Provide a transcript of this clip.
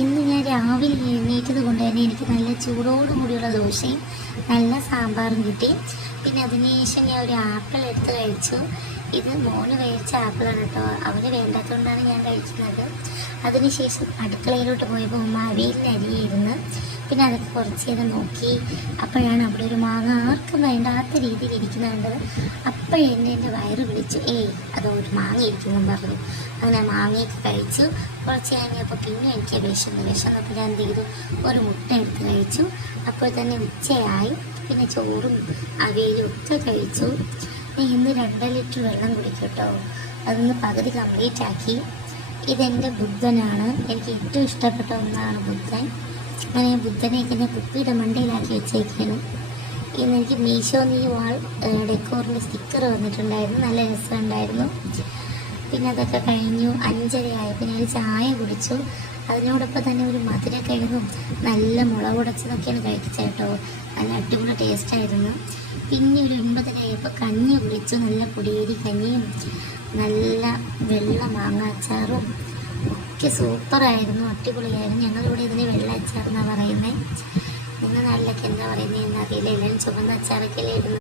ഇന്ന് ഞാൻ രാവിലെ എഴുന്നേറ്റത് കൊണ്ട് തന്നെ എനിക്ക് നല്ല ചൂടോട് കൂടിയുള്ള ദോശയും നല്ല സാമ്പാറും കിട്ടി. പിന്നെ അതിനുശേഷം ഞാൻ ഒരു ആപ്പിൾ എടുത്ത് കഴിച്ചു. ഇത് മോന് കഴിച്ച ആപ്പിളാണ് കേട്ടോ, അവന് വേണ്ടാത്തതുകൊണ്ടാണ് ഞാൻ കഴിക്കുന്നത്. അതിനുശേഷം അടുക്കളയിലോട്ട് പോയപ്പോൾ ഉമ്മ അവിയലിന് അരിയായിരുന്നു. പിന്നെ അതൊക്കെ കുറച്ച് നേരം നോക്കി. അപ്പോഴാണ് അവിടെ ഒരു മാങ്ങ ആർക്കും വേണ്ടാത്ത രീതിയിൽ ഇരിക്കുന്നുണ്ട്. അപ്പോഴെന്നെ എൻ്റെ വയറ് വിളിച്ചു, അതോ ഒരു മാങ്ങ ഇരിക്കുന്നു പറഞ്ഞു. അങ്ങനെ മാങ്ങയൊക്കെ കഴിച്ചു. കുറച്ച് കഴിഞ്ഞപ്പോൾ പിന്നെ എനിക്ക് വിശന്നപ്പോൾ ഞാൻ എന്ത് ചെയ്തു, ഒരു മുട്ട എടുത്ത് കഴിച്ചു. അപ്പോൾ തന്നെ ഉച്ചയായി. പിന്നെ ചോറും അവിയലും ഒക്കെ കഴിച്ചു. ഇന്ന് 2 ലിറ്റർ വെള്ളം കുടിക്കും കേട്ടോ. അതൊന്ന് പകുതി കംപ്ലീറ്റ് ആക്കി. ഇതെൻ്റെ ബുദ്ധനാണ്, എനിക്ക് ഏറ്റവും ഇഷ്ടപ്പെട്ട ഒന്നാണ് ബുദ്ധൻ. അങ്ങനെ ബുദ്ധനെയൊക്കെ ഞാൻ കുപ്പിയുടെ മണ്ടയിലാക്കി വെച്ചേക്കാണ്. ഇന്ന് എനിക്ക് മീഷോന്ന് ഈ വാൾ ഡെക്കോറിൻ്റെ സ്റ്റിക്കർ വന്നിട്ടുണ്ടായിരുന്നു, നല്ല രസമുണ്ടായിരുന്നു. പിന്നെ അതൊക്കെ കഴിഞ്ഞു. 5:30 ഞാൻ ചായ കുടിച്ചു. അതിനോടൊപ്പം തന്നെ ഒരു മധുരക്കിഴങ്ങും നല്ല മുളകുടച്ചതൊക്കെയാണ് കഴിച്ചേട്ടോ. നല്ല അടിപൊളി ടേസ്റ്റായിരുന്നു. പിന്നെ ഒരു 9:30 കഞ്ഞി കുടിച്ചു. നല്ല പൊടിയേരി കഞ്ഞിയും നല്ല വെള്ള മാങ്ങ അച്ചാറും ഒക്കെ സൂപ്പറായിരുന്നു, അടിപൊളിയായിരുന്നു. ഞങ്ങളിവിടെ ഇതിന് വെള്ള അച്ചാർ എന്നാണ് പറയുന്നത്. നിങ്ങൾ നാട്ടിലൊക്കെ എന്താ പറയുന്നത് എന്നറിയില്ല. എല്ലാം ചുവന്ന അച്ചാറൊക്കെ ആയിരുന്നു.